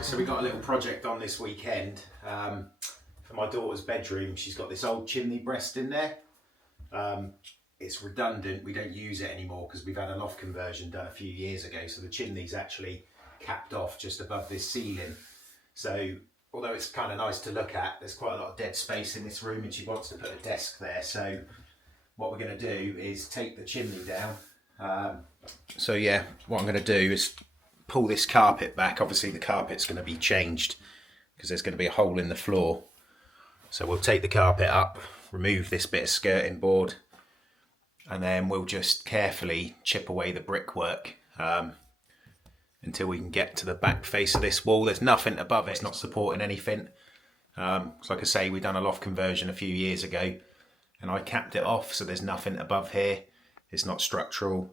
Right, so we got a little project on this weekend for my daughter's bedroom. She's got this old chimney breast in there. It's redundant, we don't use it anymore because we've had a loft conversion done a few years ago, so the chimney's actually capped off just above this ceiling. So although it's kind of nice to look at, there's quite a lot of dead space in this room and she wants to put a desk there. So what we're going to do is take the chimney down. So yeah, what I'm going to do is pull this carpet back. Obviously the carpet's going to be changed because there's going to be a hole in the floor. So we'll take the carpet up, remove this bit of skirting board, and then we'll just carefully chip away the brickwork until we can get to the back face of this wall. There's nothing above it, it's not supporting anything. Like I say, we done a loft conversion a few years ago and I capped it off, so there's nothing above here. It's not structural.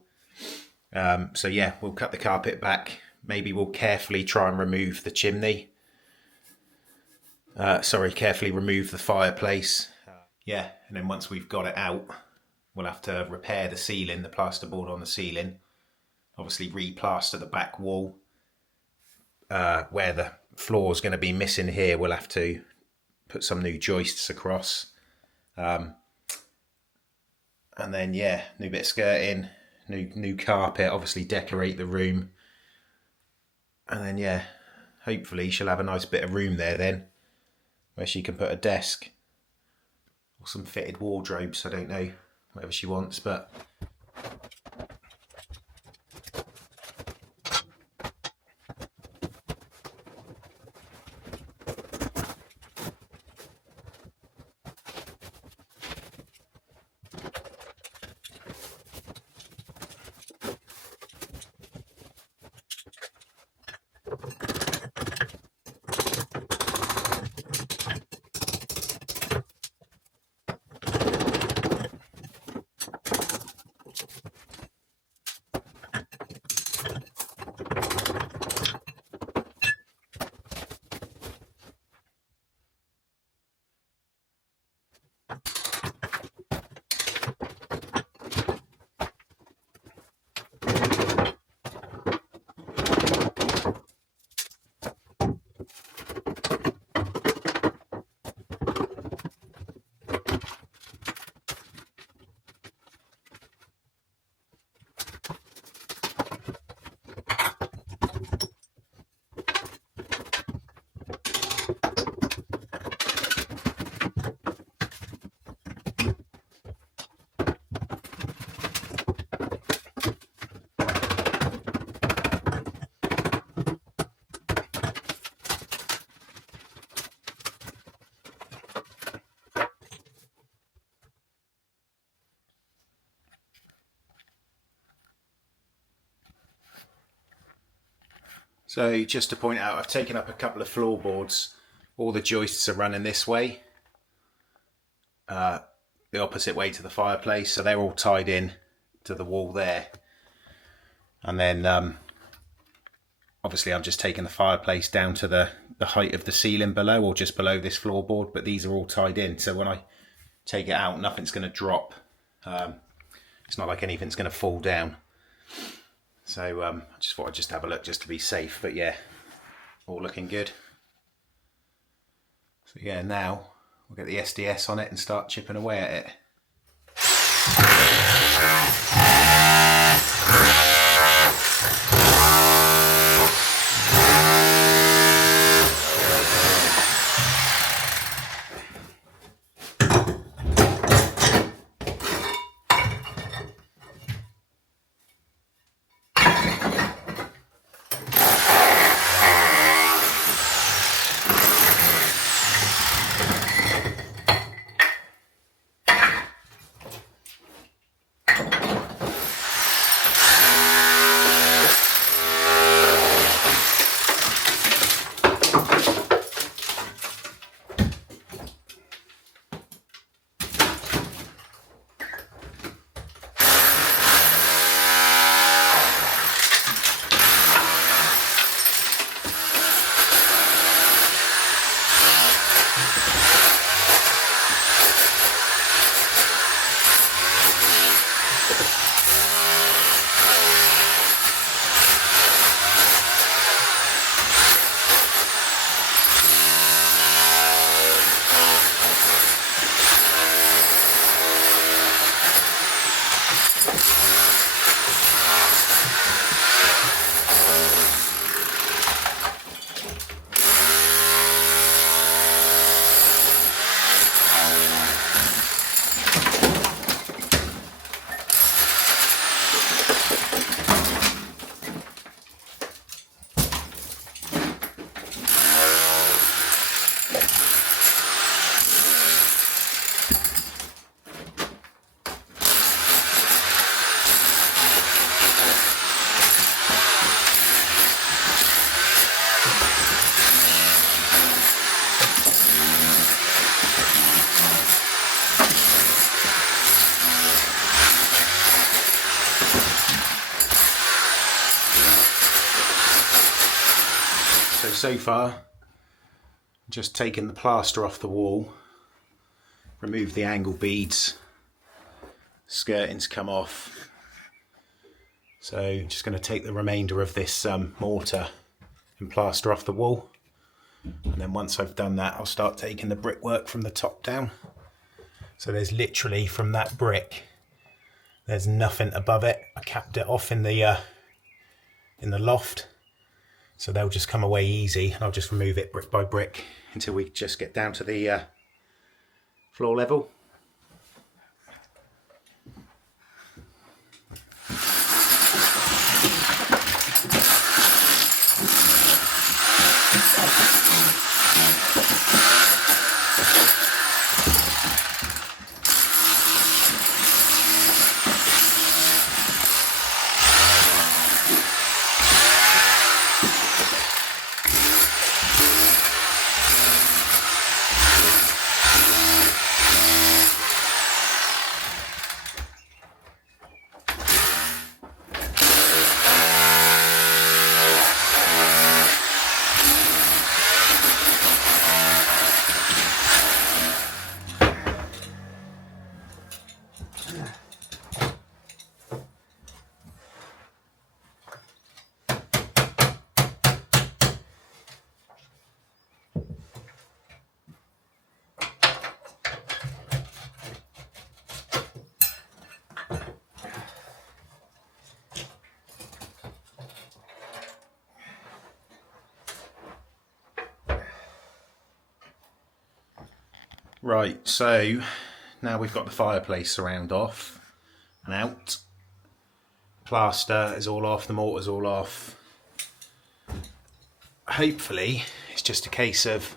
So yeah, we'll cut the carpet back. Maybe we'll carefully try and remove the chimney. Carefully remove the fireplace. Yeah, and then once we've got it out, we'll have to repair the ceiling, the plasterboard on the ceiling. Obviously re-plaster the back wall. Where the floor is going to be missing here, we'll have to put some new joists across. And then yeah, new bit of skirting, new carpet, obviously decorate the room. And then yeah, hopefully she'll have a nice bit of room there then, where she can put a desk or some fitted wardrobes, I don't know, whatever she wants, but so just to point out, I've taken up a couple of floorboards. All the joists are running this way, the opposite way to the fireplace, so they're all tied in to the wall there. And then obviously I'm just taking the fireplace down to the height of the ceiling below, or just below this floorboard, but these are all tied in, so when I take it out, nothing's going to drop. It's not like anything's going to fall down. So I just thought I'd just have a look just to be safe, but yeah, all looking good. So yeah, now we'll get the SDS on it and start chipping away at it. so far, just taking the plaster off the wall, remove the angle beads, skirting's come off. So just going to take the remainder of this mortar and plaster off the wall. And then once I've done that, I'll start taking the brickwork from the top down. So there's literally, from that brick, there's nothing above it. I capped it off in the loft, so they'll just come away easy, and I'll just remove it brick by brick until we just get down to the floor level. Right, so now we've got the fireplace surround off and out. Plaster is all off, the mortar's all off. Hopefully it's just a case of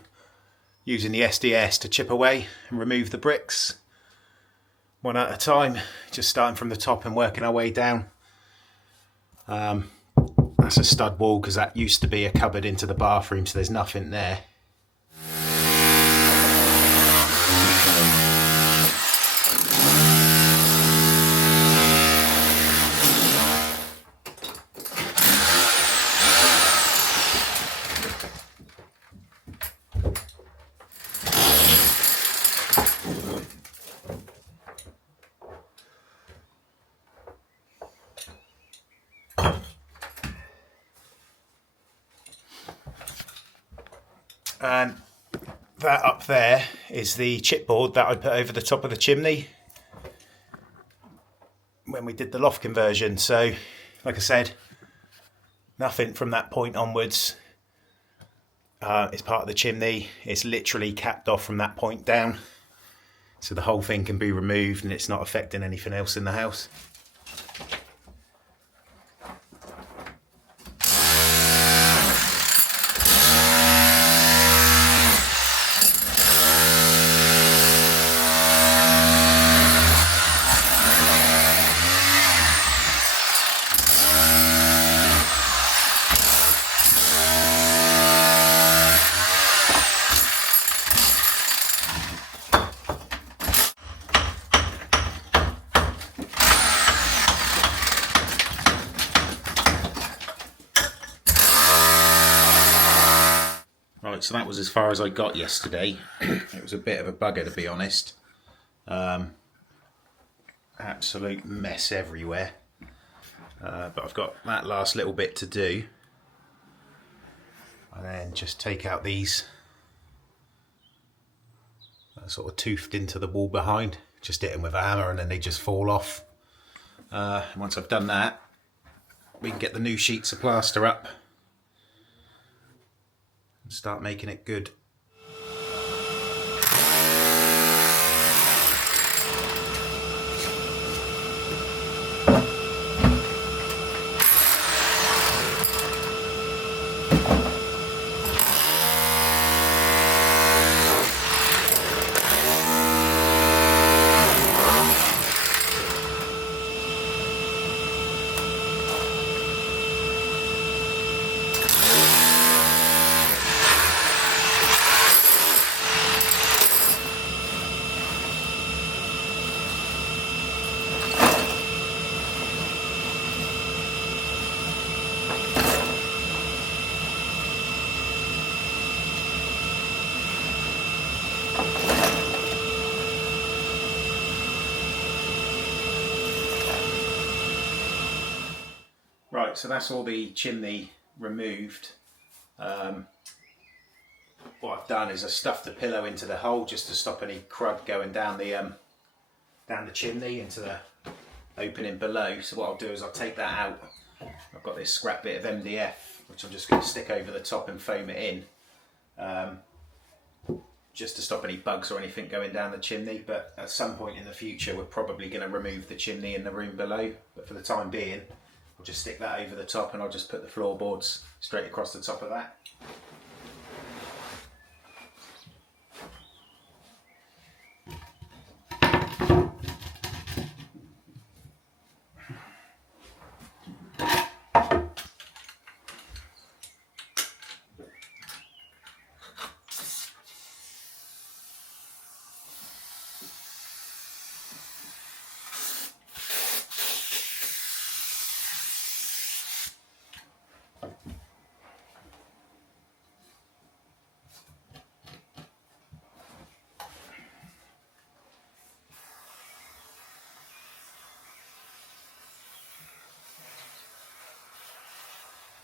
using the SDS to chip away and remove the bricks one at a time, just starting from the top and working our way down. That's a stud wall because that used to be a cupboard into the bathroom, so there's nothing there. And that up there is the chipboard that I put over the top of the chimney when we did the loft conversion. So, like I said, nothing from that point onwards is part of the chimney. It's literally capped off from that point down, so the whole thing can be removed and it's not affecting anything else in the house. Right, so that was as far as I got yesterday. It was a bit of a bugger, to be honest. Absolute mess everywhere. But I've got that last little bit to do. And then just take out these sort of toothed into the wall behind. Just hit them with a hammer and then they just fall off. And once I've done that, we can get the new sheets of plaster up and start making it good. Right, so that's all the chimney removed. What I've done is I stuffed the pillow into the hole just to stop any crud going down the chimney into the opening below. So what I'll do is I'll take that out. I've got this scrap bit of MDF which I'm just going to stick over the top and foam it in, just to stop any bugs or anything going down the chimney. But at some point in the future we're probably going to remove the chimney in the room below, but for the time being I'll just stick that over the top and I'll just put the floorboards straight across the top of that.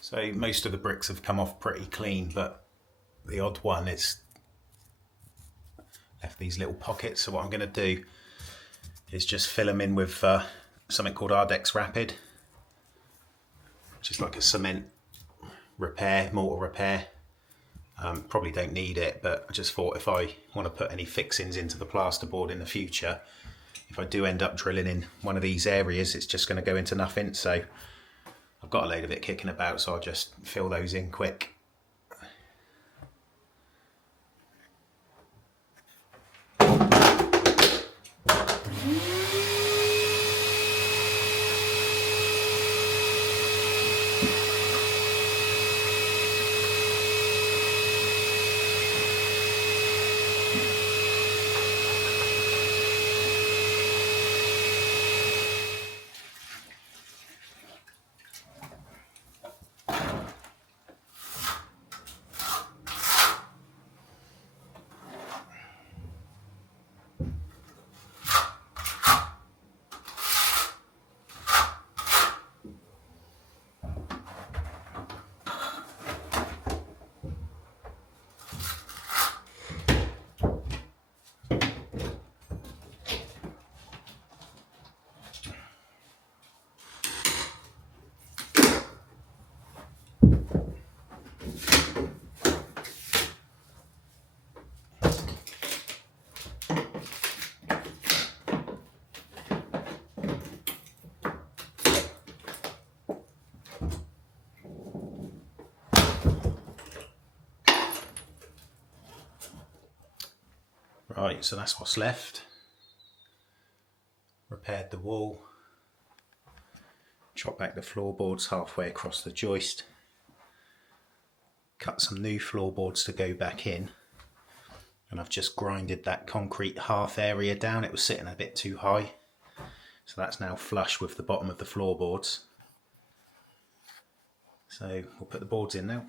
So most of the bricks have come off pretty clean, but the odd one is left these little pockets. So what I'm going to do is just fill them in with something called Ardex Rapid, which is like a cement repair, mortar repair. Probably don't need it, but I just thought if I want to put any fixings into the plasterboard in the future, if I do end up drilling in one of these areas, it's just going to go into nothing. So I've got a load of it kicking about, so I'll just fill those in quick. Right, so that's what's left. Repaired the wall, chopped back the floorboards halfway across the joist, cut some new floorboards to go back in, and I've just grinded that concrete hearth area down. It was sitting a bit too high, so that's now flush with the bottom of the floorboards. So we'll put the boards in now.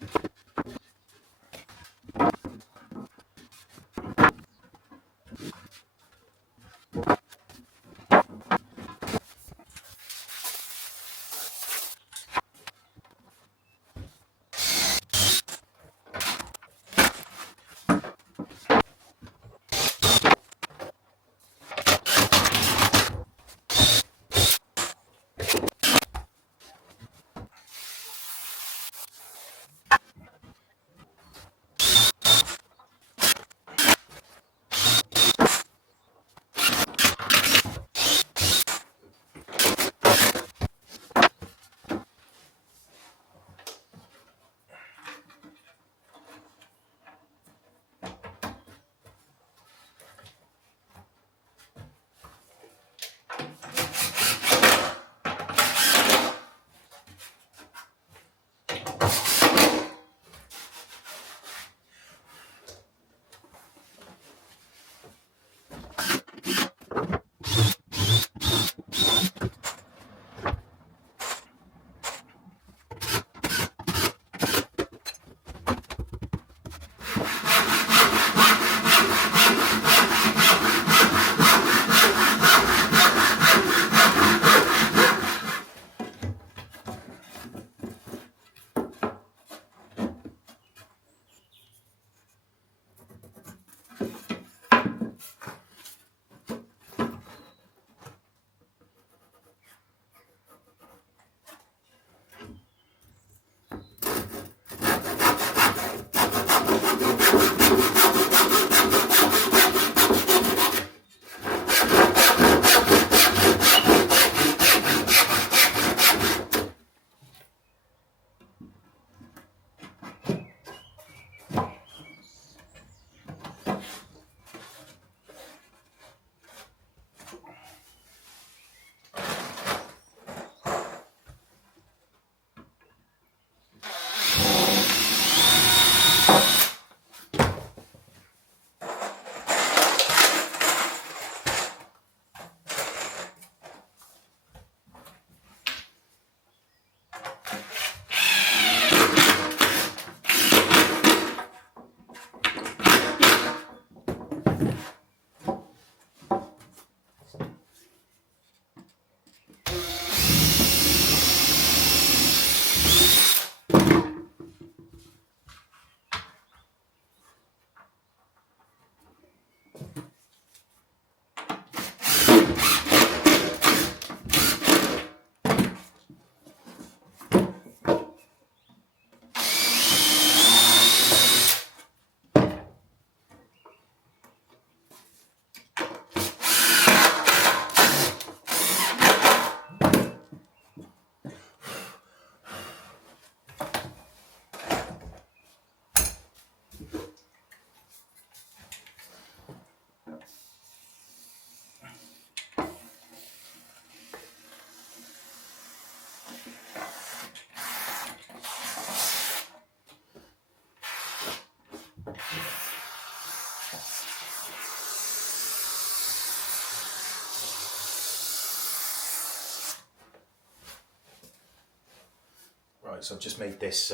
Right, so I've just made this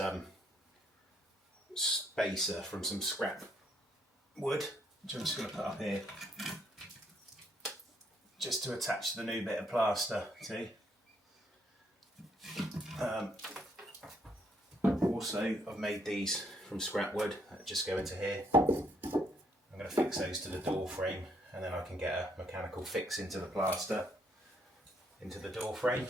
spacer from some scrap wood, which I'm just going to put up here, just to attach the new bit of plaster to. Also, I've made these from scrap wood that just go into here. I'm going to fix those to the door frame, and then I can get a mechanical fix into the plaster, into the door frame.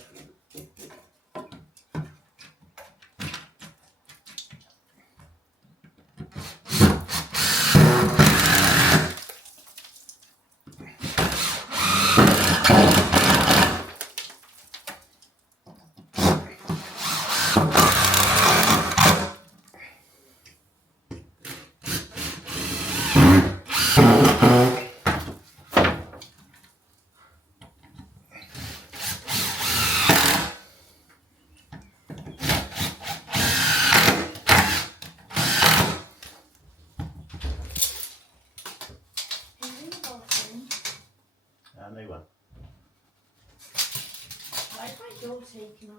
New one. Why is my door taken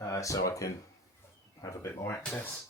off? So I can have a bit more access.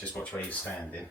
Just watch where you're standing.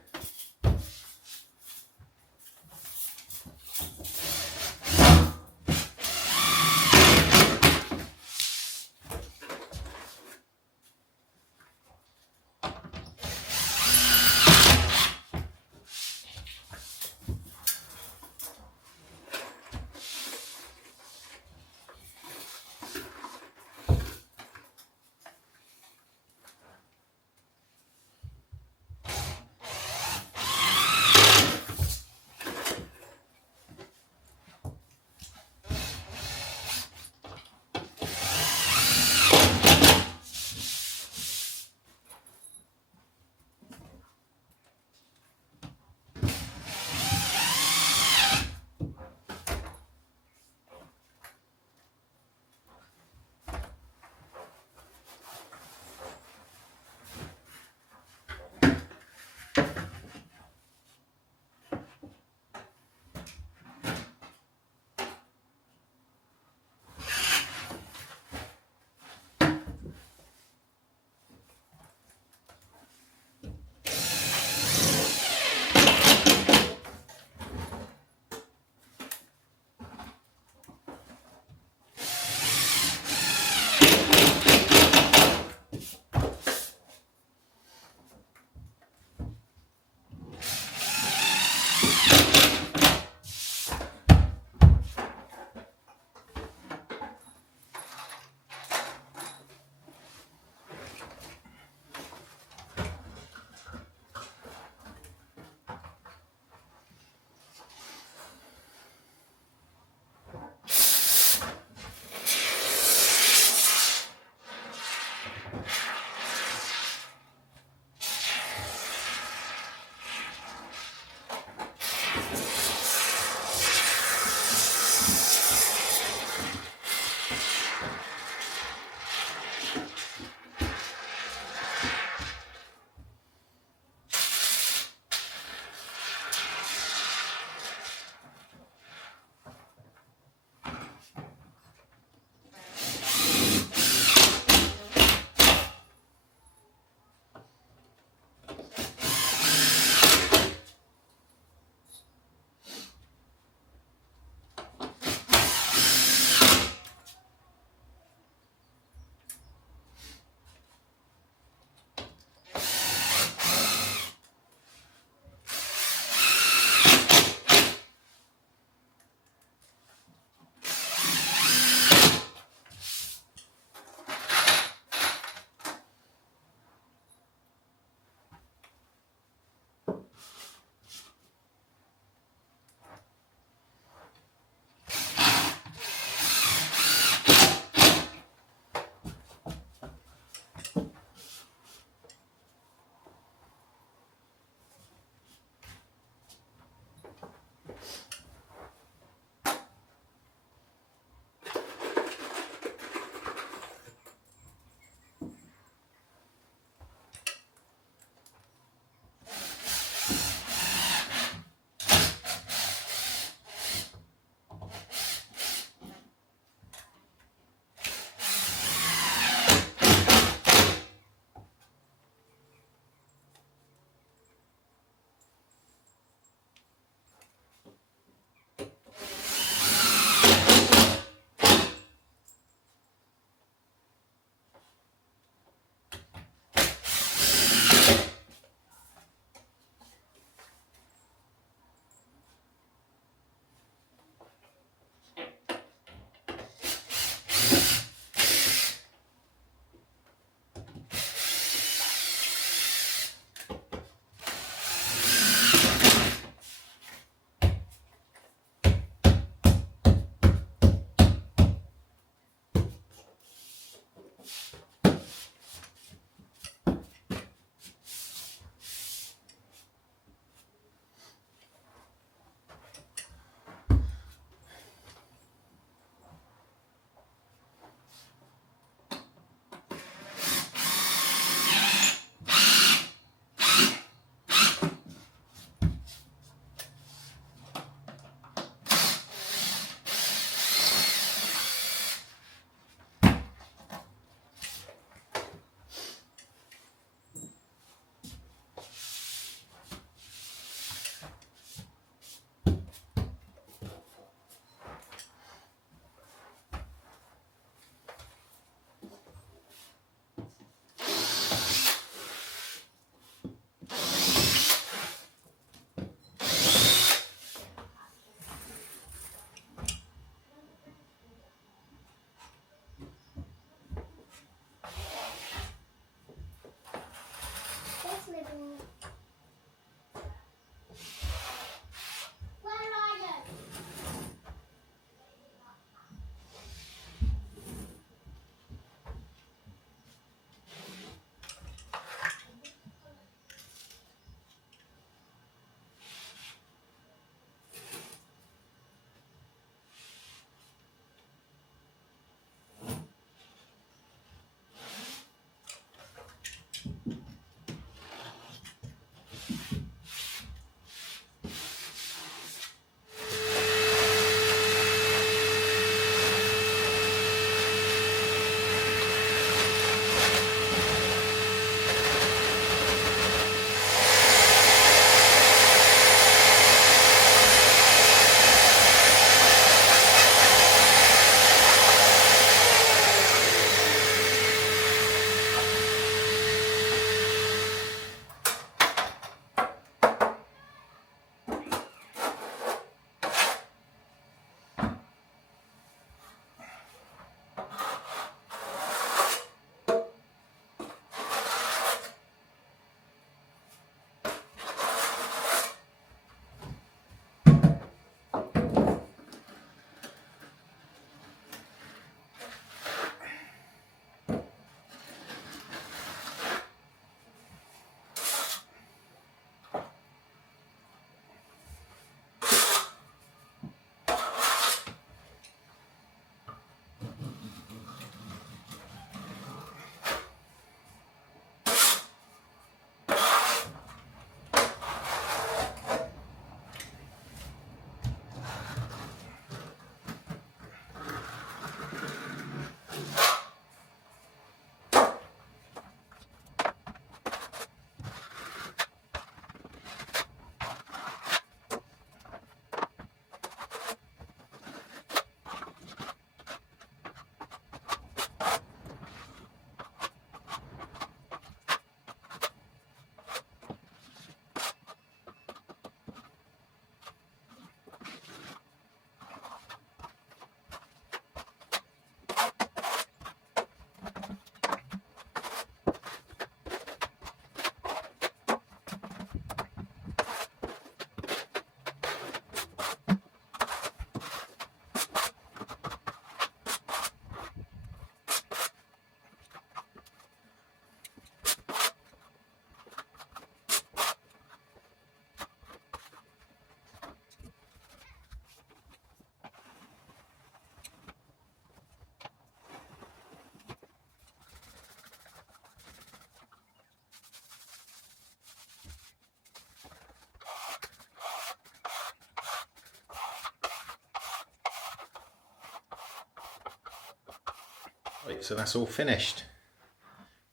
Right, so that's all finished.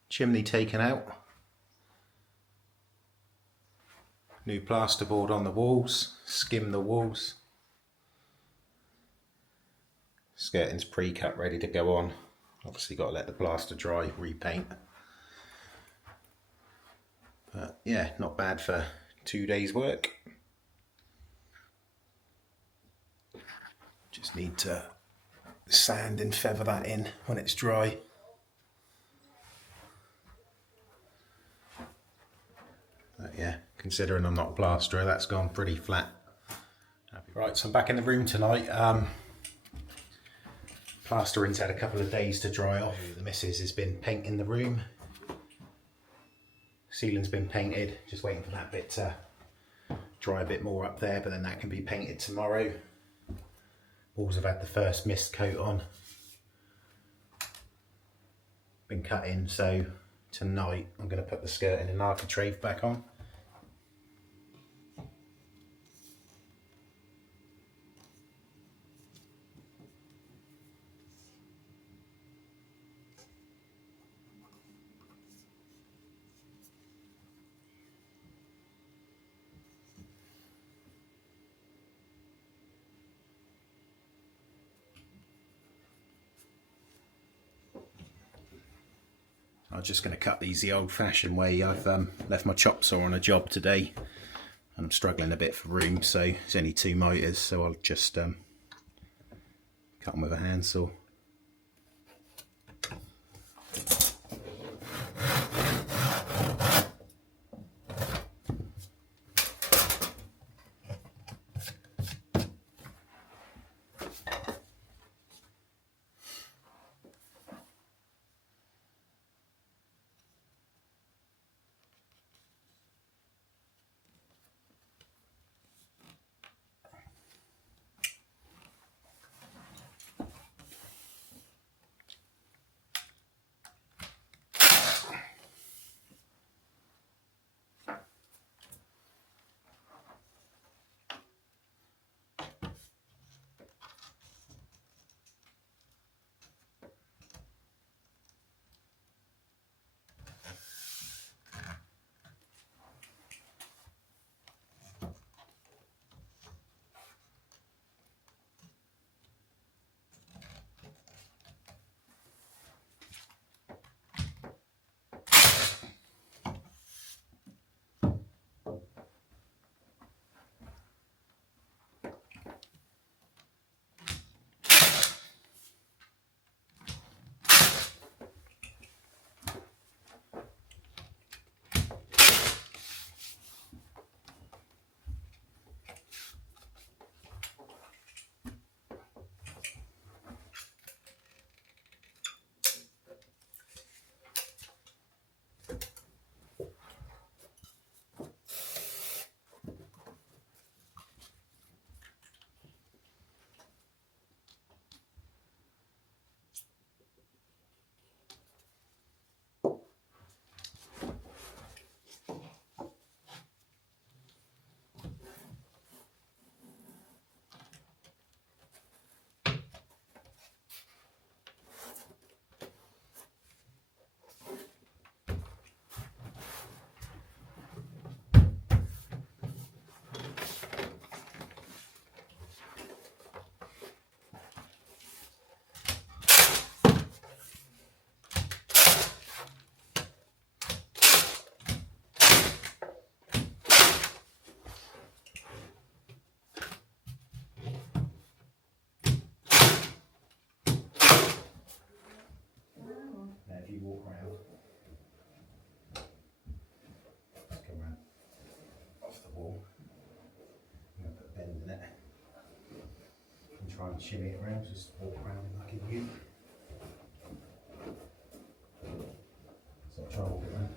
Chimney taken out. New plasterboard on the walls, skim the walls. Skirting's pre-cut, ready to go on. Obviously got to let the plaster dry, repaint. But yeah, not bad for 2 days work. Just need to sand and feather that in when it's dry. But yeah, considering I'm not a plasterer, that's gone pretty flat. Right, so I'm back in the room tonight. Plastering's had a couple of days to dry off. The missus has been painting the room. Ceiling's been painted, just waiting for that bit to dry a bit more up there, but then that can be painted tomorrow. Walls have had the first mist coat on. Been cut in, so tonight I'm going to put the skirting and architrave back on. I'm just going to cut these the old-fashioned way. I've left my chop saw on a job today. I'm struggling a bit for room, so it's only 2 motors, so I'll just cut them with a handsaw. If you walk around, just come around off the wall, I'm going to put a bend in it and try and shimmy it around, just walk around like a U. So I'll try and walk it around.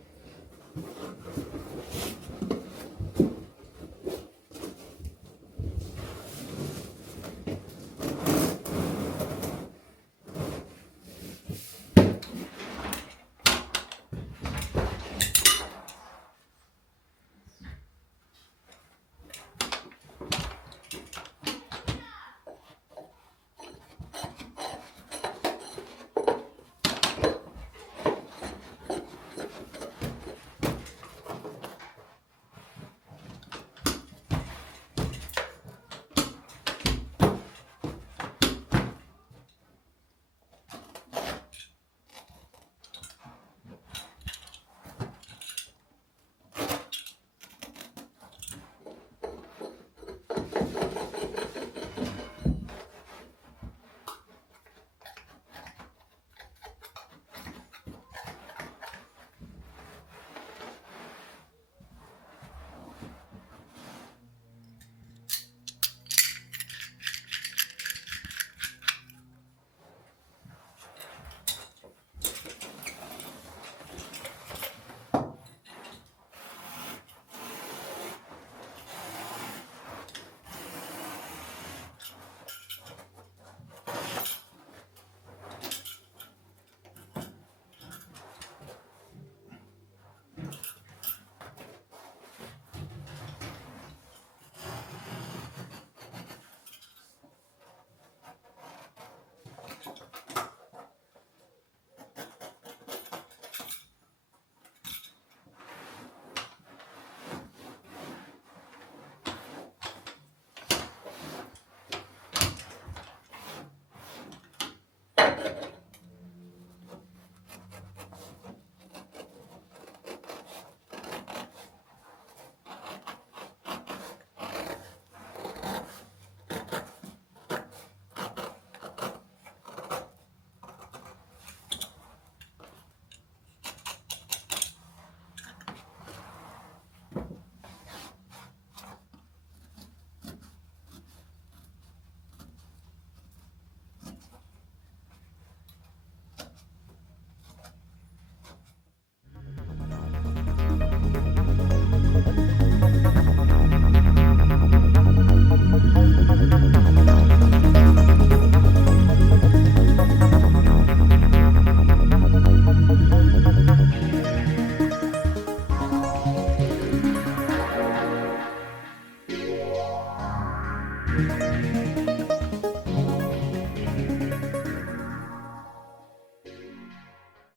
it.